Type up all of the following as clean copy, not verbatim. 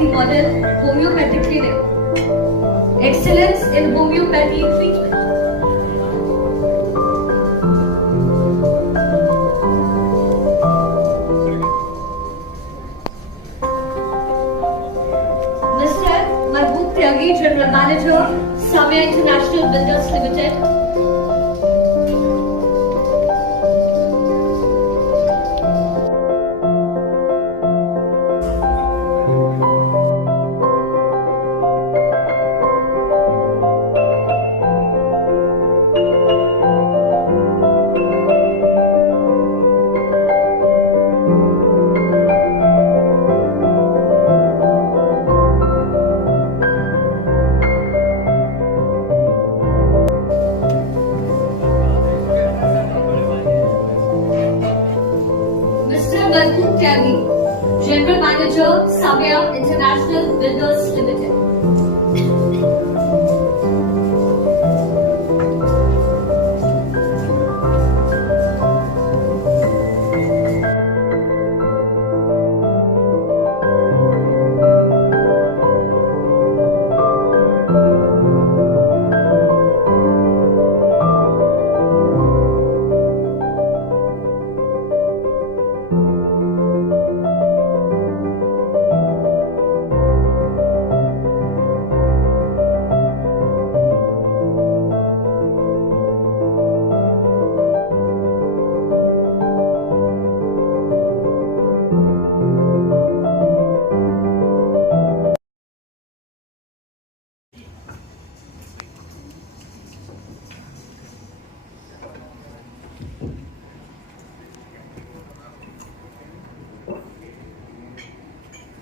Varanasi Model Homeopathic Clinic. Excellence in homeopathy treatment. Mr. Mahbub Tyagi, General Manager, Samya International Builders Limited. Mahbub Tyagi, General Manager, Samya International Builders Limited.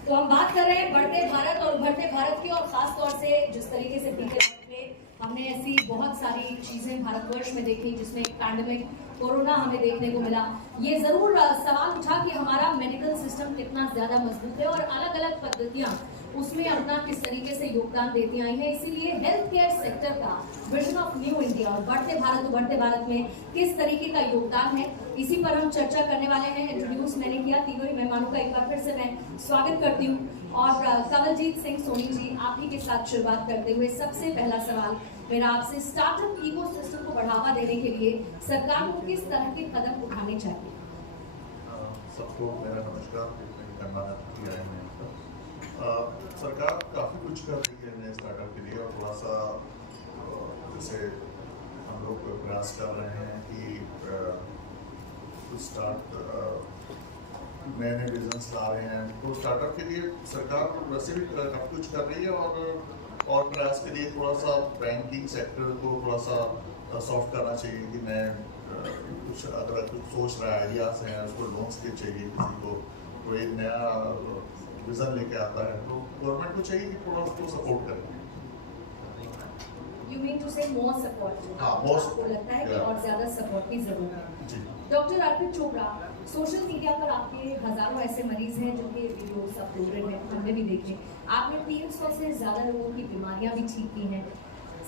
तो हम बात कर रहे हैं बढ़ते भारत और उभरते भारत की, और खास तौर से जिस तरीके से बीते वक्त में हमने ऐसी बहुत सारी चीजें भारतवर्ष में देखी जिसमें एक पैंडेमिक कोरोना हमें देखने को मिला। ये जरूर सवाल उठा कि हमारा मेडिकल सिस्टम कितना ज्यादा मजबूत है और अलग अलग पद्धतियां उसमें अपना किस तरीके से योगदान देती आई हैं। इसीलिए हेल्थ केयर सेक्टर का विजन ऑफ न्यू इंडिया और बढ़ते भारत उभरते भारत में किस तरीके का योगदान है, इसी पर हम चर्चा करने वाले हैं। इंट्रोड्यूस मैंने किया, तीनों ही मेहमानों का एक बार फिर से मैं स्वागत करती हूँ। और कवलजीत सिंह सोनी जी, आप ही के साथ शुरुआत करते हुए सबसे पहला सवाल मेरा आपसे, स्टार्टअप इकोसिस्टम को बढ़ावा देने के लिए सरकार को किस तरह के कदम उठाने चाहिए? सबको मेरा नमस्कार। सरकार काफ़ी कुछ कर रही है नए स्टार्टअप के लिए, और थोड़ा सा जैसे हम लोग प्रयास कर रहे हैं कि कुछ नए नए बिजनेस ला रहे हैं। तो स्टार्टअप के लिए सरकार वैसे भी काफ़ी कुछ कर रही है, और प्रयास के लिए थोड़ा सा बैंकिंग सेक्टर को थोड़ा सा सॉफ्ट करना चाहिए कि नए कुछ अगर कुछ सोच रहा है, आइडियाज हैं, उसको लोन्स के चाहिए, किसी को कोई नया विजन लेके आता है तो गवर्नमेंट को चाहिए कि थोड़ा उसको सपोर्ट करें। You mean to say more support? हाँ, more आपको लगता है कि और ज्यादा सपोर्ट की जरूरत है? जी। डॉक्टर अर्पित चोपड़ा, सोशल मीडिया पर आपके हजारों ऐसे मरीज हैं जिनके वीडियोस अपलोडेड हैं, हमने भी देखे। आपने 300 से ज्यादा लोगों की बीमारियां भी ठीक की हैं।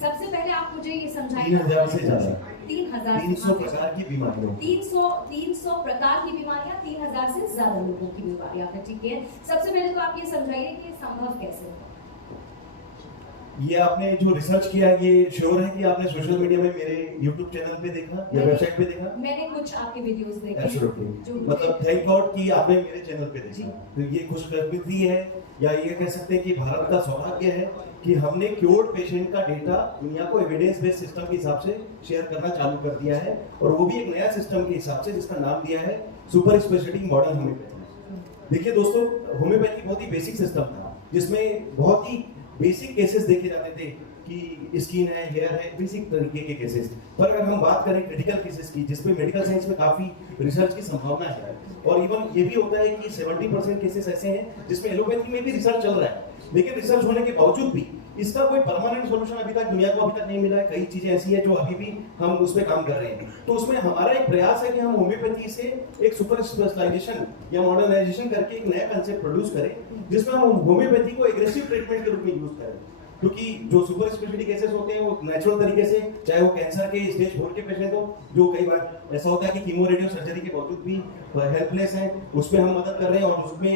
सबसे पहले आप मुझे ये समझाइए। 3000 से ज्यादा। 300 प्रकार की बीमारियां। 300 प्रकार की बीमारियां, 3000 से ज्यादा लोगों की बीमारियां हैं, ठीक है। सबसे पहले तो आप ये समझाइए कि संभव कैसे है? ये आपने जो रिसर्च किया है, ये श्योर है कि आपने सोशल मीडिया में मेरे YouTube चैनल पे देखा या वेबसाइट पे देखा? मैंने कुछ आपके वीडियोस देखे। एब्सोल्युटली। मतलब थैंक गॉड कि आपने मेरे चैनल पे देखा। तो ये खुशकिस्मती है, या ये कह सकते हैं कि भारत का सौभाग्य है कि हमने क्योर्ड पेशेंट का डेटा दुनिया को एविडेंस बेस्ड सिस्टम के हिसाब से शेयर करना चालू कर दिया है, और वो भी एक नया सिस्टम के हिसाब से जिसका नाम दिया है सुपर स्पेशलिटी मॉडल होम्योपैथी। देखिए दोस्तों, होम्योपैथी बहुत ही बेसिक सिस्टम था जिसमें बहुत ही बेसिक केसेस देखे जाते थे कि स्किन है, हेयर है, बेसिक तरीके के केसेस। पर अगर हम बात करें क्रिटिकल केसेस की, जिसपे मेडिकल साइंस में काफी रिसर्च की संभावना है, और इवन ये भी होता है कि 70% केसेस ऐसे हैं जिसमें एलोपैथी में भी रिसर्च चल रहा है, लेकिन रिसर्च होने के बावजूद भी इसका कोई परमानेंट सॉल्यूशन अभी तक दुनिया को अभी तक नहीं मिला है। कई चीजें ऐसी है जो अभी भी हम उस पर काम कर रहे हैं। तो उसमें हमारा एक प्रयास है कि हम होम्योपैथी से एक सुपर स्पेशलाइजेशन या मॉडर्नाइजेशन करके एक नया कंसेप्ट प्रोड्यूस करें, जिसमें हम होम्योपैथी को एग्रेसिव ट्रीटमेंट के रूप में यूज करें। क्योंकि जो सुपर स्पेशलिटी केसेस होते हैं वो नेचुरल तरीके से, चाहे वो कैंसर के स्टेज 4 के पेशेंट हो, जो कई बार ऐसा होता है कि कीमो रेडियो सर्जरी के बावजूद भी हेल्पलेस है, उसमें हम मदद कर रहे हैं, और उसमें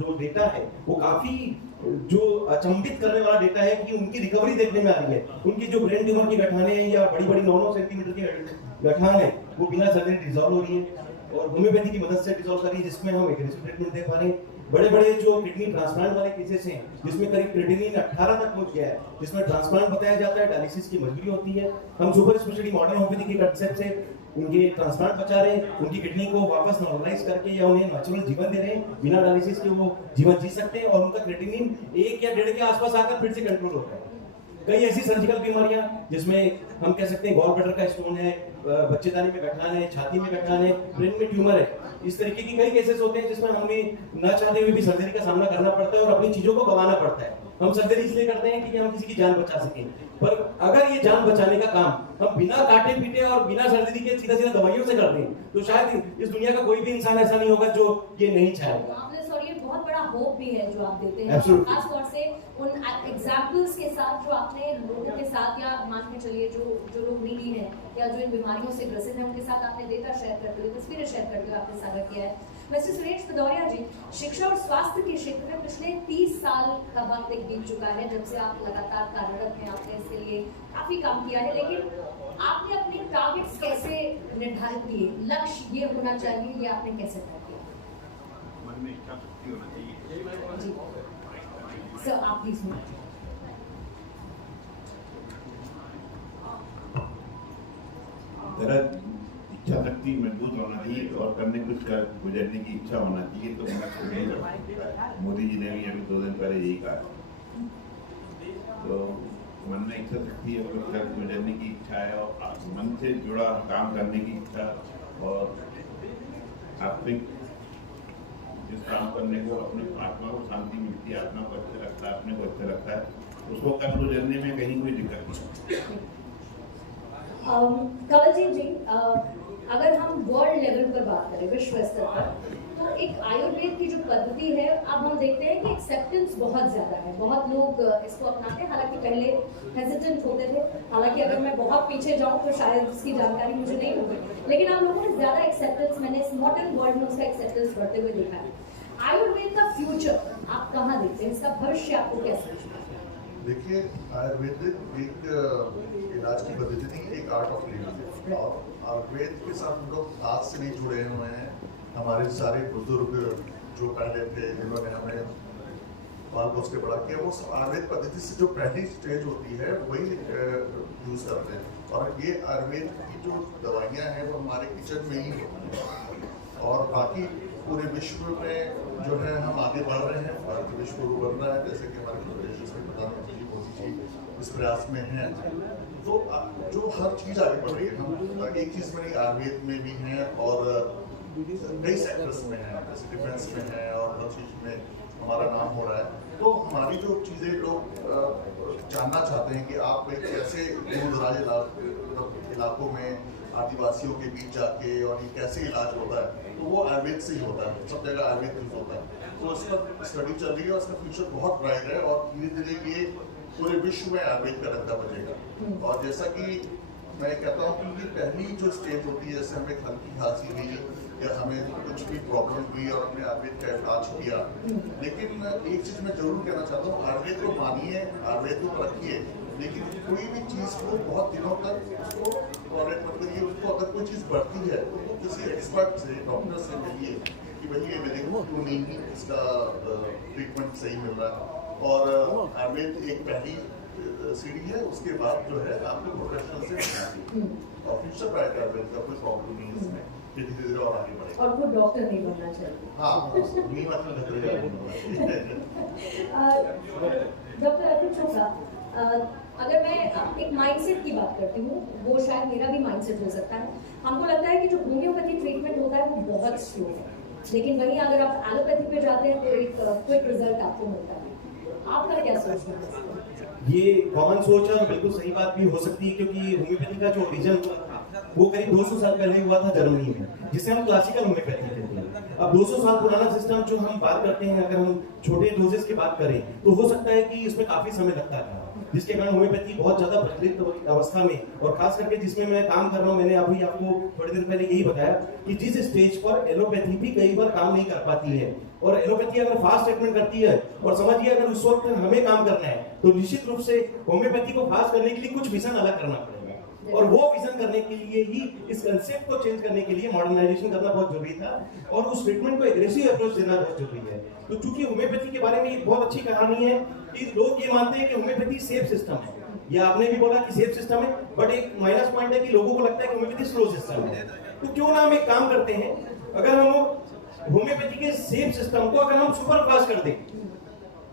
जो डेटा है वो काफी जो अचंभित करने वाला डेटा है कि उनकी रिकवरी देखने में आ रही है। उनकी जो ब्रेन ट्यूमर की गठाने हैं या बड़ी बड़ी 9-9 सेंटीमीटर की गठान है वो बिना सर्जरी डिसॉल्व हो रही है और होम्योपैथी की मदद से डिसॉल्व कर रही है, जिसमें हम एग्रेसिव ट्रीटमेंट दे पा रहे हैं। बड़े बड़े जो किडनी ट्रांसप्लांट वाले केसेस हैं जिसमें करीब क्रिएटिनिन 18 तक पहुंच गया है, जिसमें ट्रांसप्लांट बताया जाता है, डायलिसिस की मजबूरी होती है, हम सुपर स्पेशलिटी मॉडर्न होम्योपैथी के कंसेप्ट से उनके ट्रांसप्लांट बचा रहे हैं, उनकी किडनी को वापस नॉर्मलाइज करके या उन्हें नेचुरल जीवन दे रहे हैं, बिना डायलिसिस के वो जीवन जी सकते हैं और उनका क्रिएटिनिन 1 या 1.5 के आसपास आकर फिर से कंट्रोल होता है। कई ऐसी सर्जिकल बीमारियां जिसमें हम कह सकते हैं गॉल ब्लैडर का स्टोन है, बच्चेदानी में गठान है, छाती में गठान है, ब्रेन में ट्यूमर है, इस तरीके की कई केसेस होते हैं जिसमें हमें न चाहते हुए भी सर्जरी का सामना करना पड़ता है और अपनी चीजों को गंवाना पड़ता है। हम सर्जरी इसलिए करते हैं कि हम किसी की जान बचा सकें, पर अगर ये जान बचाने का काम हम बिना काटे पीटे और बिना सर्जरी के सीधा सीधा दवाइयों से करते हैं तो शायद इस दुनिया का कोई भी इंसान ऐसा नहीं होगा जो ये नहीं चाहेगा। और ये बहुत बड़ा होप भी है जो आप देते हैं, Absolutely. खास तौर से उन एग्जाम्पल्स के साथ जो आपने लोगों के साथ, या मान के चलिए जो लोग नीडी हैं या जो इन बीमारियों से ग्रसित हैं उनके साथ आपने डेटा शेयर करते हुए, तस्वीरें शेयर करते हुए आपने साझा किया है। वैसे सुरेश भदौरिया जी, शिक्षा और स्वास्थ्य के क्षेत्र में पिछले 30 साल का वक्त एक बीत चुका है जब से आप लगातार कार्यरत हैं, आपने इसके लिए काफी काम किया है, लेकिन आपने अपने टारगेट्स कैसे निर्धारित किए, लक्ष्य ये होना चाहिए, ये आपने कैसे तय किया? मन में इच्छा शक्ति होना चाहिए। जी सर, आप प्लीज। जरा इच्छा शक्ति मजबूत होना चाहिए और करने कुछ कर गुजरने की इच्छा होना चाहिए, तो मैं तो नहीं कर सकता। मोदी जी ने भी अभी 2 दिन पहले यही कहा। तो मन में इच्छा शक्ति है, कुछ कर गुजरने की इच्छा है और मन से जुड़ा काम करने की इच्छा और आत्मिक जिस काम करने को अपने आत्मा को शांति मिलती है, आत्मा को अच्छा लगता है, अपने को अच्छा लगता है, उसको कर गुजरने में कहीं कोई दिक्कत नहीं। कंवलजीत जी, अगर हम वर्ल्ड लेवल पर बात करें, विश्व स्तर पर, तो एक आयुर्वेद की जो पद्धति है, अब हम देखते हैं कि एक्सेप्टेंस बहुत ज्यादा है, बहुत लोग इसको अपनाते हैं। हालांकि पहले हेजिटेंट होते थे, हालांकि अगर मैं बहुत पीछे जाऊं तो शायद उसकी जानकारी मुझे नहीं होगी, लेकिन आप लोगों ने ज्यादा एक्सेप्टेंस, मैंने इस मॉडर्न वर्ल्ड में उसका एक्सेप्टेंस बढ़ते हुए देखा है। आयुर्वेद का फ्यूचर आप कहाँ देखते हैं, इसका भविष्य आपको कैसे लगता है? देखिए, आयुर्वेदिक एक इलाज की पद्धति नहीं, एक आर्ट ऑफ लिविंग, और आयुर्वेद के साथ हम लोग हाथ से नहीं जुड़े हुए हैं। हमारे सारे बुजुर्ग जो पहले थे, जिन्होंने हमें बाल पोस के बड़ा किया, वो सब आयुर्वेद पद्धति से जो पहली स्टेज होती है वही यूज़ करते हैं। और ये आयुर्वेद की जो दवाइयाँ हैं वो हमारे किचन में ही होती हैं और बाकी पूरे विश्व में जो है हम आगे बढ़ रहे हैं। भारत विश्व गुरु बन रहा है, जैसे कि हमारे प्रदेश में प्रधानमंत्री मोदी जी इस प्रयास में हैं। तो जो हर चीज़ आगे बढ़ रही है, हम एक चीज़ में नहीं, आयुर्वेद में भी हैं और कई सेक्टर्स में हैं, जैसे डिफेंस में है और हर चीज़ में हमारा नाम हो रहा है। तो हमारी जो चीज़ें लोग जानना चाहते हैं कि आप एक ऐसे दूर दराज इलाकों में आदिवासियों के बीच जाके और ये कैसे इलाज होता है, तो वो आयुर्वेद से ही होता है, सब जगह आयुर्वेद यूज होता है। तो इस पर स्टडी चल रही है और इसका फ्यूचर बहुत ब्राइट है और धीरे धीरे ये पूरे विश्व में आयुर्वेद का रखता बजेगा। और जैसा कि मैं कहता हूँ कि ये पहली जो स्टेज होती है, जैसे हमें हल्की खांसी हुई या हमें कुछ भी प्रॉब्लम हुई और हमने आयुर्वेद का इलाज किया, लेकिन एक चीज़ मैं जरूर कहना चाहता हूँ, आयुर्वेद को मानिए, आयुर्वेद को रखिए, लेकिन कोई भी चीज़ को बहुत दिनों तक उसको टॉलरेट मत करिए। उसको अगर कोई चीज़ बढ़ती है तो किसी एक्सपर्ट से, डॉक्टर से मिलिए कि भाई ये मेरे को क्यों नहीं इसका ट्रीटमेंट सही मिल रहा है। और आयुर्वेद एक पहली सीढ़ी है, उसके बाद जो है आपको प्रोफेशनल से मिलना और फ्यूचर ब्राइट आयुर्वेद का कोई प्रॉब्लम नहीं है इसमें, धीरे धीरे और आगे बढ़ेगा। और कोई डॉक्टर नहीं बनना चाहिए। हाँ, नहीं मतलब डॉक्टर अरुण चोपड़ा, अगर मैं एक माइंडसेट की बात करती हूँ, वो शायद मेरा भी माइंडसेट हो सकता है। हमको लगता है कि जो होम्योपैथी ट्रीटमेंट होता है वो बहुत स्लो है, लेकिन वहीं अगर आप एलोपैथी पे जाते हैं तो एक क्विक रिजल्ट आपको मिलता है। आपका क्या सोचना है? ये कॉमन सोच है और बिल्कुल सही बात भी हो सकती है, क्योंकि होम्योपैथी का जो ओरिजिन हुआ था वो करीब 200 साल पहले हुआ था जर्मनी में, जिसे हम क्लासिकल होम्योपैथी कहते हैं। अब 200 साल पुराना सिस्टम जो हम बात करते हैं, अगर हम छोटे डोजेस की बात करें तो हो सकता है कि इसमें काफी समय लगता था, जिसके कारण होम्योपैथी बहुत ज्यादा प्रचलित अवस्था में, और खास करके जिसमें मैं काम कर रहा हूँ, मैंने अभी आपको थोड़ी देर पहले यही बताया कि जिस स्टेज पर एलोपैथी भी कई बार काम नहीं कर पाती है, और एलोपैथी अगर फास्ट ट्रीटमेंट करती है, और समझिए अगर उस वक्त हमें काम करना है, तो निश्चित रूप से होम्योपैथी को फास्ट करने के लिए कुछ विजन अलग करना पड़ेगा, और वो विजन करने के लिए ही इस कंसेप्ट को चेंज करने के लिए मॉडर्नाइजेशन करना बहुत जरूरी था, और उस ट्रीटमेंट को एग्रेसिव अप्रोच देना बहुत जरूरी है। तो चूंकि होम्योपैथी के बारे में एक बहुत अच्छी कहानी है कि लोग ये मानते हैं कि होम्योपैथी सेफ सिस्टम है, या आपने भी बोला कि सेफ सिस्टम है, बट एक माइनस पॉइंट है कि लोगों को लगता है कि होम्योपैथी स्लो सिस्टम है। तो क्यों ना हम एक काम करते हैं, अगर हम होम्योपैथी के सेफ सिस्टम को अगर हम सुपर फास्ट कर दें,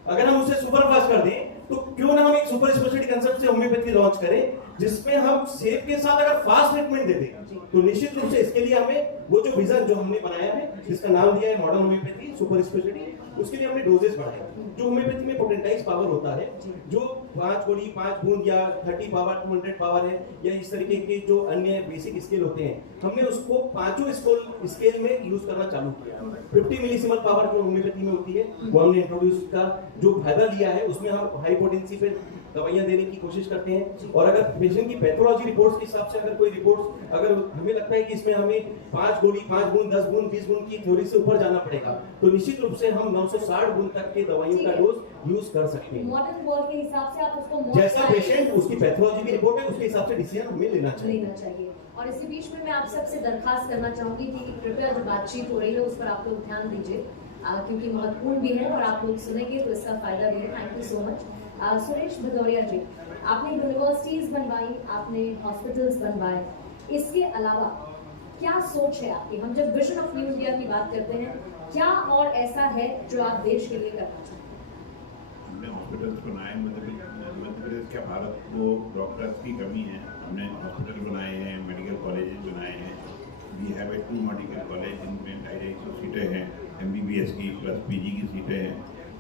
अगर हम उसे सुपर फास्ट कर दें, तो क्यों ना हम एक सुपर स्पेशलिटी कंसेप्ट से होम्योपैथी लॉन्च करें, जिसमें हम सेफ के साथ अगर फास्ट ट्रीटमेंट दे दें। तो निश्चित रूप से इसके लिए हमें वो जो विजन जो हमने बनाया है, जिसका नाम दिया है मॉडर्न होम्योपैथी सुपर स्पेशलिटी, उसके लिए हमने डोजेस बढ़ाए। जो होम्योपैथी में पोटेंटाइज पावर होता है, जो 5 गोली 5 बूंद या 30 पावर 200 पावर है, या इस तरीके के जो अन्य बेसिक स्केल होते हैं, हमने उसको पांचों स्केल में यूज करना चालू किया। 50 मिलीसीमल पावर जो होम्योपैथी में होती है, वो हमने इंट्रोड्यूस का जो फायदा लिया है, उसमें हम हाई पोटेंसी पे दवाइयां देने की कोशिश करते हैं। और अगर पेशेंट की पैथोलॉजी रिपोर्ट्स के हिसाब से अगर कोई रिपोर्ट्स अगर हमें लगता है कि इसमें हमें 5 गोली 5 बूंद 10 बूंद 20 बूंद की थ्योरी से ऊपर जाना पड़ेगा, तो निश्चित रूप से हम 960 बूंद तक के दवाइयों का डोज यूज कर सकते हैं। मॉडर्न वर्ल्ड के हिसाब से आप उसको जैसा पेशेंट उसकी पैथोलॉजी की रिपोर्ट है, उसके हिसाब से डिसीजन हमें लेना चाहिए। और इसी बीच में मैं आप सबसे दरखास्त करना चाहूंगी कि कृपया जो बातचीत हो रही है उस पर आप लोग ध्यान दीजिए, क्योंकि महत्वपूर्ण भी है और आप लोग सुनेंगे तो इसका फायदा भी है। Thank you so much. Suresh Bhadauria ji, आपने यूनिवर्सिटीज बनवाई, आपने हॉस्पिटल्स बनवाए, इसके अलावा क्या सोच है आपकी? हम जब विजन ऑफ न्यू इंडिया की बात करते हैं, क्या और ऐसा है जो आप देश के लिए करना चाहते हैं? हमने हॉस्पिटल्स बनाए, मध्य प्रदेश के भारत को डॉक्टर्स की कमी है, हमने हॉस्पिटल बनाए हैं, मेडिकल कॉलेजेस बनाए हैं। वी हैव 2 मेडिकल कॉलेज जिनमें 250 सीटें हैं, MBBS की प्लस PG की सीटें हैं।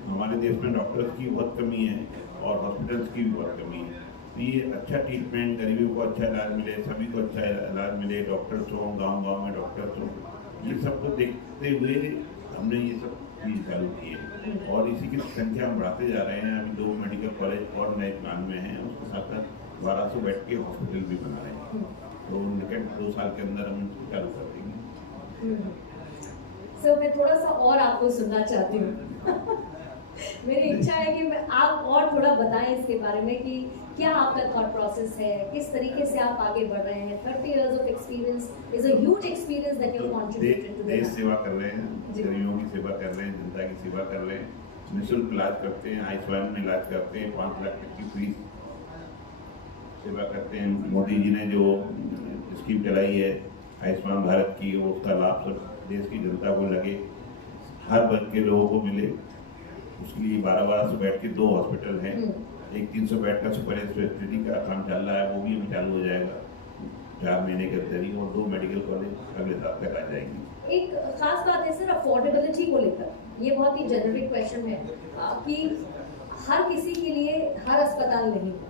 हमारे देश में डॉक्टर्स की बहुत कमी है और हॉस्पिटल्स की भी बहुत कमी है। तो ये अच्छा ट्रीटमेंट, गरीबों को अच्छा इलाज मिले, सभी को अच्छा इलाज मिले, डॉक्टर्स हो, गाँव में डॉक्टर्स हो, ये सब को देखते हुए हमने ये सब चीज़ चालू की है, और इसी की संख्या हम बढ़ाते जा रहे हैं। अभी 2 मेडिकल कॉलेज और नए प्लान में हैं, उसके साथ साथ 1200 बेड के हॉस्पिटल भी बना रहे हैं, तो निकट 2 साल के अंदर हम इसको चालू कर देंगे। सर, मैं थोड़ा सा और आपको सुनना चाहती हूँ। मेरी इच्छा है कि आप और थोड़ा बताएं इसके बारे में कि क्या आपका थॉट प्रोसेस है, किस तरीके से आप आगे बढ़ रहे हैं। 30 years of experience is a huge experience that you have contributed to देश सेवा कर रहे हैं, गरीबों की सेवा कर रहे हैं, जनता की सेवा कर रहे हैं, निःशुल्क इलाज करते हैं, आयुष्मान में इलाज करते हैं, 5 लाख तक की फीस सेवा करते हैं। मोदी जी ने जो स्कीम चलाई है आयुष्मान भारत की, वो उसका लाभ सब देश की जनता को लगे, हर वर्ग के लोगों को मिले। उसके लिए 1200 बेड के 2 हॉस्पिटल हैं, एक 300 बेड का सुपर स्पेशलिटी का काम चल रहा है, वो भी अभी चालू हो जाएगा 4 महीने के अंदर ही, और 2 मेडिकल कॉलेज अगले साल तक आ जाएंगे। एक खास बात है सर अफोर्डेबिलिटी को लेकर, ये बहुत ही जेनरिक क्वेश्चन है कि हर किसी के लिए हर अस्पताल नहीं है।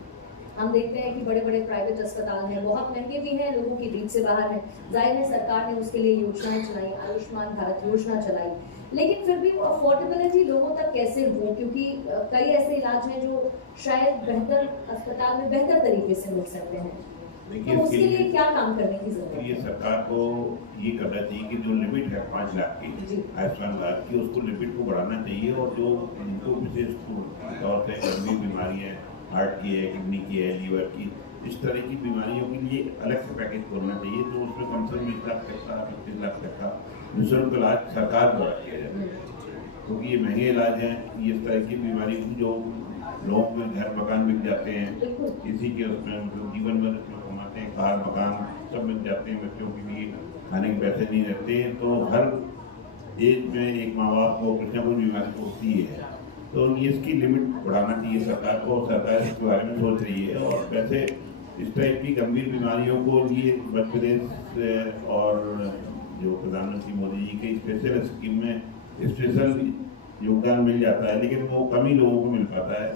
हम देखते हैं कि बड़े बड़े प्राइवेट अस्पताल हैं, बहुत महंगे भी हैं, लोगों की रीच से बाहर हैं। जाहिर है सरकार ने उसके लिए योजनाएं चलाई, आयुष्मान भारत योजना चलाई, लेकिन फिर भी वो अफोर्डेबिलिटी लोगों तक कैसे हो, क्योंकि कई ऐसे इलाज हैं जो शायद बेहतर अस्पताल में बेहतर तरीके से मिल सकते हैं। तो उसके लिए क्या काम करने की जरूरत है? ये सरकार को ये करना चाहिए कि जो लिमिट है 5 लाख की आयुष्मान भारत की, उसको लिमिट को बढ़ाना चाहिए, और जो इनको विशेष तौर से गंभीर बीमारी है, हार्ट की है, किडनी की है, लीवर की, इस तरह की बीमारियों के लिए अलग से पैकेज खोलना चाहिए, तो उसमें कम से कम 1 लाख तक का 25 लाख तक का निःशुल्क इलाज सरकार द्वारा किया जाए, क्योंकि ये महंगे इलाज हैं। ये इस तरह की बीमारी जो लोगों के घर मकान मिल जाते हैं, किसी के उसमें मतलब जीवन भर उसमें कमाते हैं, कार मकान सब मिल जाते हैं, बच्चों के लिए खाने के पैसे नहीं रहते हैं, तो हर एज में एक माँ बाप को कुछ ना कुछ बीमारी होती है, तो ये इसकी लिमिट बढ़ाना चाहिए सरकार को, सरकार इसके बारे में सोच रही है। और वैसे इस टाइप की गंभीर बीमारियों को लिए मध्य प्रदेश और जो प्रधानमंत्री मोदी जी के स्पेशल स्कीम में स्पेशल योगदान मिल जाता है, लेकिन वो कम ही लोगों को मिल पाता है।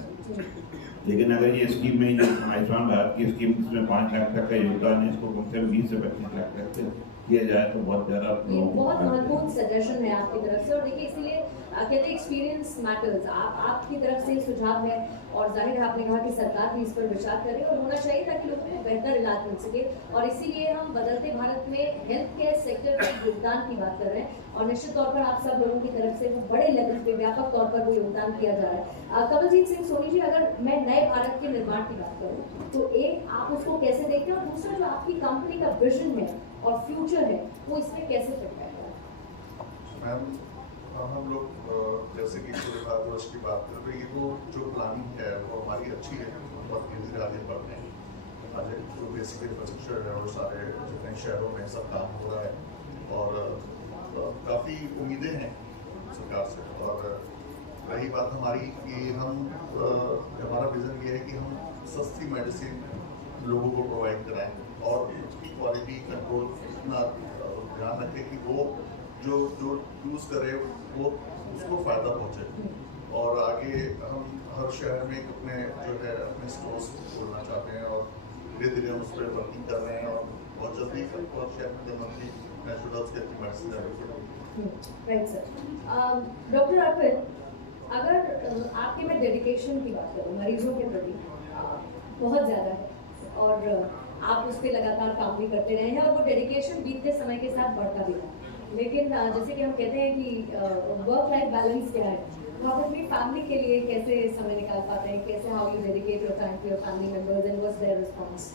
लेकिन अगर ये स्कीम में जो आयुष्मान भारत की स्कीम जिसमें 5 लाख तक का योगदान है, इसको कम से कम 20 से 25 लाख तक किया जाए तो बहुत ज़्यादा ये लोगों को बहुत फायदा महत्वपूर्ण सजेशन है आपकी तरफ से, और देखिए इसीलिए कहते हैं एक्सपीरियंस मैटर्स। आपकी तरफ से सुझाव है, और जाहिर है आपने कहा कि सरकार भी इस पर विचार करे और होना चाहिए ताकि लोगों को बेहतर इलाज मिल सके। और इसीलिए हम बदलते भारत में हेल्थ केयर सेक्टर के योगदान की बात कर रहे हैं, और निश्चित तौर पर आप सब लोगों की तरफ से वो बड़े लेवल पे व्यापक तौर पर वो योगदान किया जा रहा है। कमलजीत सिंह सोनी जी, अगर मैं नए भारत के निर्माण की बात करूँ तो एक आप उसको कैसे देखते हैं, और दूसरा जो आपकी कंपनी का विजन है और फ्यूचर है वो इसमें कैसे फिट बैठता है? मैम, हम लोग जैसे कि पूरे भारतवर्ष की बात कर रहे हैं, तो जो प्लानिंग है वो हमारी अच्छी है, बहुत धीरे धीरे आगे बढ़ रहे हैं। आज जो बेसिक इंफ्रास्ट्रक्चर है वो सारे जितने शहरों में सब काम हो रहा है, और काफ़ी उम्मीदें हैं सरकार से। और रही बात हमारी कि हमारा विज़न ये है कि हम सस्ती मेडिसिन लोगों को प्रोवाइड कराएं और उसकी क्वालिटी कंट्रोल इतना ध्यान रखें कि वो जो यूज़ करे वो उसको फ़ायदा पहुँचे। और आगे हम हर शहर में अपने जो है अपने स्टोर्स खोलना चाहते हैं, और धीरे धीरे हम उस पर वर्किंग कर रहे हैं, और बहुत जल्दी बहुत शहर में मंथली नेचुरल्स के medicine available. Right sir. Doctor Arpit, अगर आपके मैं डेडिकेशन की बात करूँ मरीजों के प्रति बहुत ज़्यादा है, और आप उस पर लगातार काम भी करते रहे हैं, और वो डेडिकेशन बीतते समय के साथ बढ़ता भी है। लेकिन जैसे कि हम कहते हैं कि वर्क लाइफ बैलेंस क्या है, तो आप अपनी फैमिली के लिए कैसे समय निकाल पाते हैं, कैसे how you dedicate your time to your family members and what's their response?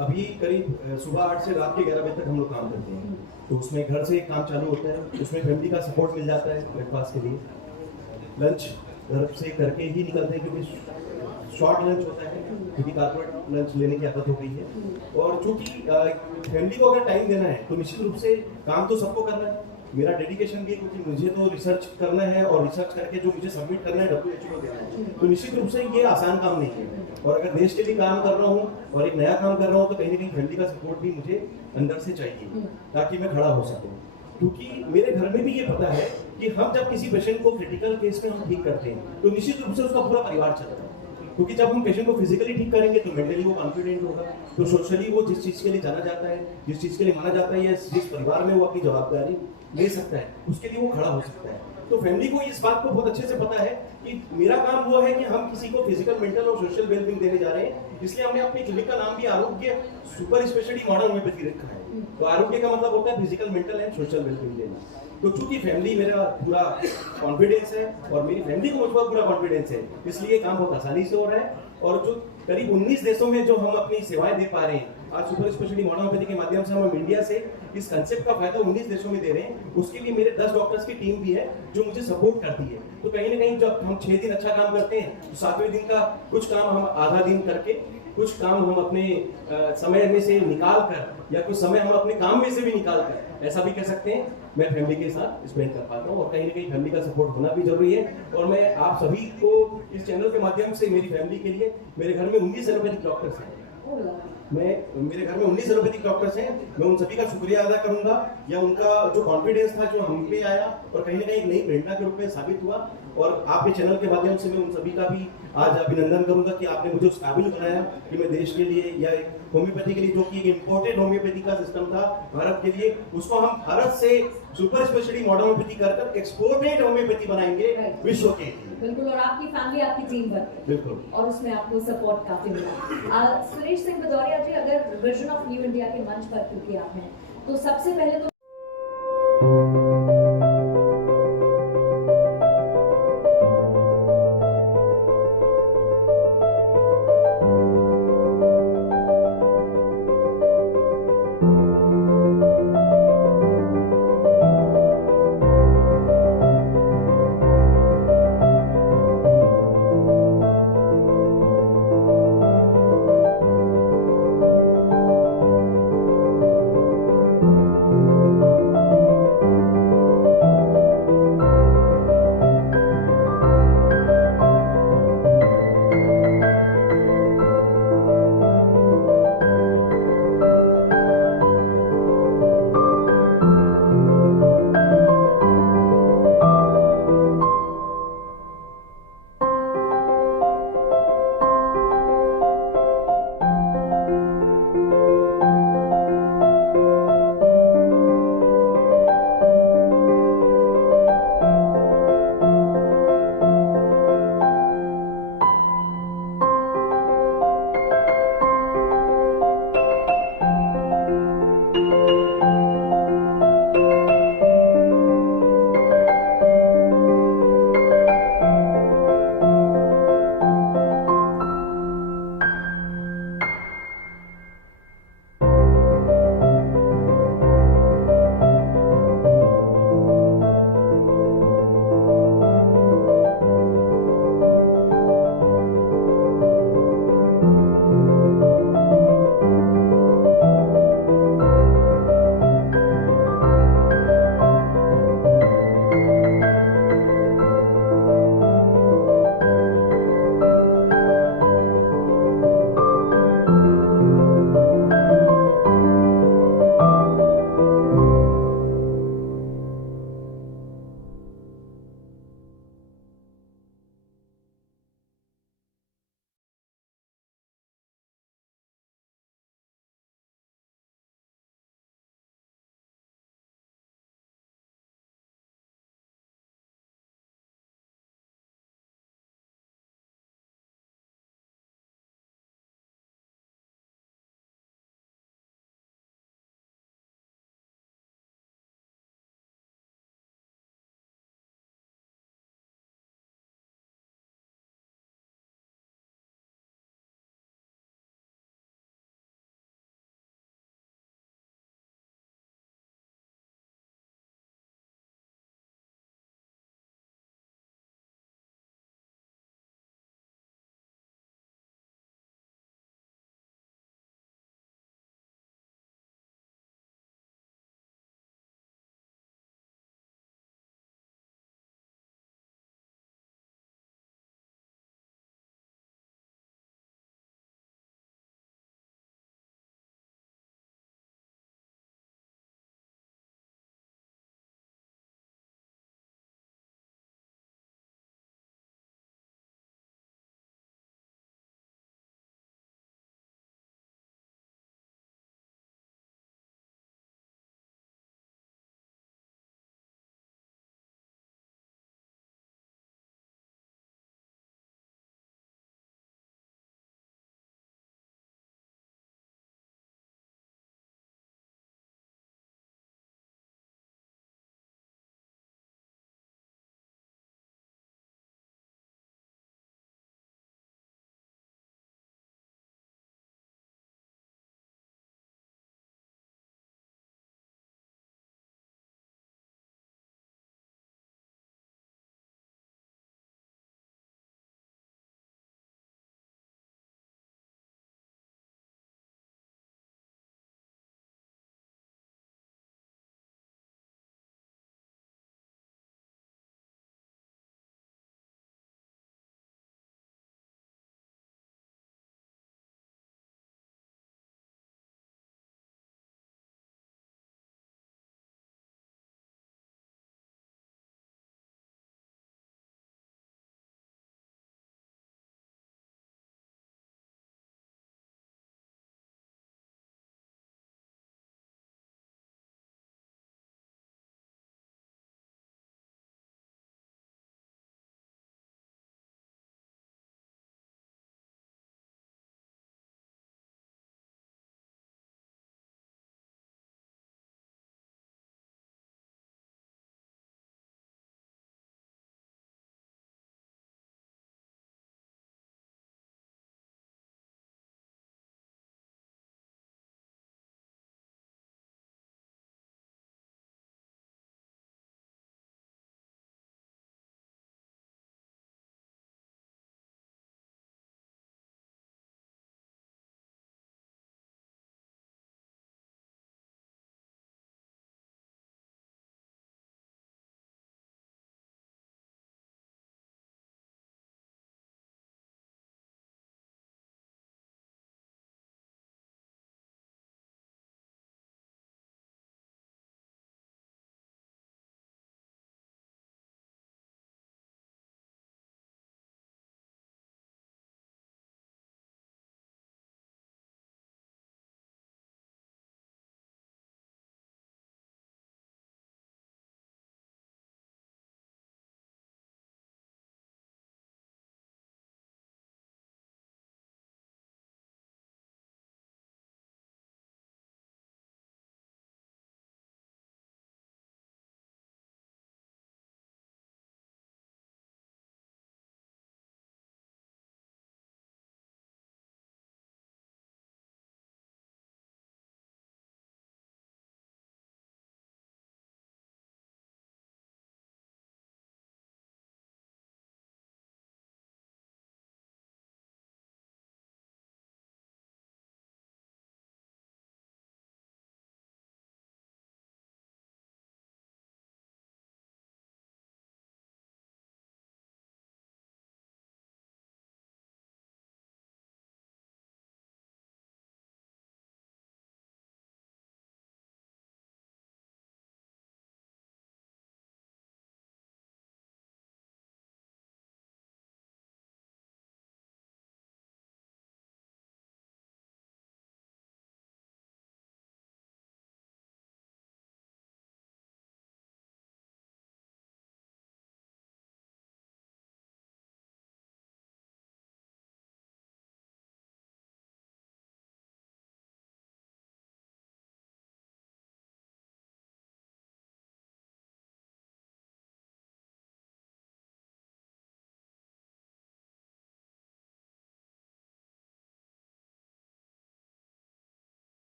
अभी करीब सुबह 8 से रात के 11 बजे तक हम लोग काम करते हैं, तो उसमें घर से काम चालू होता है, उसमें फैमिली का सपोर्ट मिल जाता है ब्रेकफास्ट के लिए। लंच घर से करके ही निकलते हैं, क्योंकि शॉर्ट लंच होता है, क्योंकि कॉर्पोरेट लंच लेने की आदत हो गई है। और चूँकि फैमिली को अगर टाइम देना है तो निश्चित रूप से काम तो सबको करना है। मेरा डेडिकेशन भी है, क्योंकि मुझे तो रिसर्च करना है, और रिसर्च करके जो मुझे सबमिट करना है WHO को देना है, तो निश्चित रूप से ये आसान काम नहीं है। और अगर देश के लिए काम कर रहा हूँ और एक नया काम कर रहा हूँ, तो कहीं ना कहीं फैमिली का सपोर्ट भी मुझे अंदर से चाहिए, ताकि मैं खड़ा हो सकूँ। क्योंकि मेरे घर में भी ये पता है कि हम जब किसी पेशेंट को क्रिटिकल केस में हम ठीक करते हैं, तो निश्चित रूप से उसका पूरा परिवार चलता है। क्योंकि जब हम पेशेंट को फिजिकली ठीक करेंगे तो मेंटली वो कॉन्फिडेंट होगा, तो सोशली वो जिस चीज़ के लिए जाना जाता है, जिस चीज़ के लिए माना जाता है, या जिस परिवार में वो अपनी जवाबदारी ले सकता है, उसके लिए वो खड़ा हो सकता है। तो फैमिली को इस बात को बहुत अच्छे से पता है कि मेरा काम वो है कि हम किसी को फिजिकल, मेंटल और सोशल वेलबींग देने जा रहे हैं। इसलिए हमने अपनी क्लिनिक का नाम भी आरोग्य सुपर स्पेशलिटी मॉडर्न होम्योपैथी रखा है। तो आरोग्य का मतलब होता है physical, mental and social wellbeing देना। तो चूंकि फैमिली मेरा पूरा कॉन्फिडेंस है, और मेरी फैमिली को मुझ पर पूरा कॉन्फिडेंस है, इसलिए काम बहुत आसानी से हो रहा है। और जो करीब 19 देशों में जो हम अपनी सेवाएं दे पा रहे हैं, आज सुपर स्पेशलिटी मॉडर्न होम्योपैथी के माध्यम से हम इंडिया से इस कंसेप्ट का फायदा 19 देशों में दे रहे हैं। उसके लिए मेरे 10 डॉक्टर्स की टीम भी है जो मुझे सपोर्ट करती है। तो कहीं ना कहीं जब हम 6 दिन अच्छा काम करते हैं, तो 7वें दिन का कुछ काम हम आधा दिन करके, कुछ काम हम अपने समय में से निकाल कर, या कुछ समय हम अपने काम में से भी निकाल कर, ऐसा भी कह सकते हैं, मैं फैमिली के साथ स्पेंड कर पाता हूँ। और कहीं ना कहीं फैमिली का सपोर्ट होना भी जरूरी है। और मैं आप सभी को इस चैनल के माध्यम से, मेरी फैमिली के लिए, मेरे घर में 19 एलोपैथिक डॉक्टर्स हैं, मेरे घर में 19 एलोपैथिक डॉक्टर्स हैं, मैं उन सभी का शुक्रिया अदा करूंगा, या उनका जो कॉन्फिडेंस था जो हम पे आया, और कहीं ना कहीं एक नई प्रेरणा के रूप में साबित हुआ। और आपके चैनल के माध्यम से मैं उन सभी का भी आज अभिनंदन करूंगा कि आपने मुझे उस काबिल बनाया कि मैं देश के लिए, या होम्योपैथी के लिए, जो कि एक इम्पोर्टेड होम्योपैथी का सिस्टम था भारत के लिए, उसको हम भारत से सुपर स्पेशलिटी मॉडर्न होम्योपैथी कर एक्सपोर्टेड होम्योपैथी बनाएंगे विश्व के। बिल्कुल, और आपकी फैमिली, आपकी टीम वर्क, बिल्कुल, और उसमें आपको सपोर्ट काफी मिला। सुरेश सिंह भदौरिया जी, अगर विजन ऑफ न्यू इंडिया के मंच पर क्योंकि आप हैं, तो सबसे पहले तो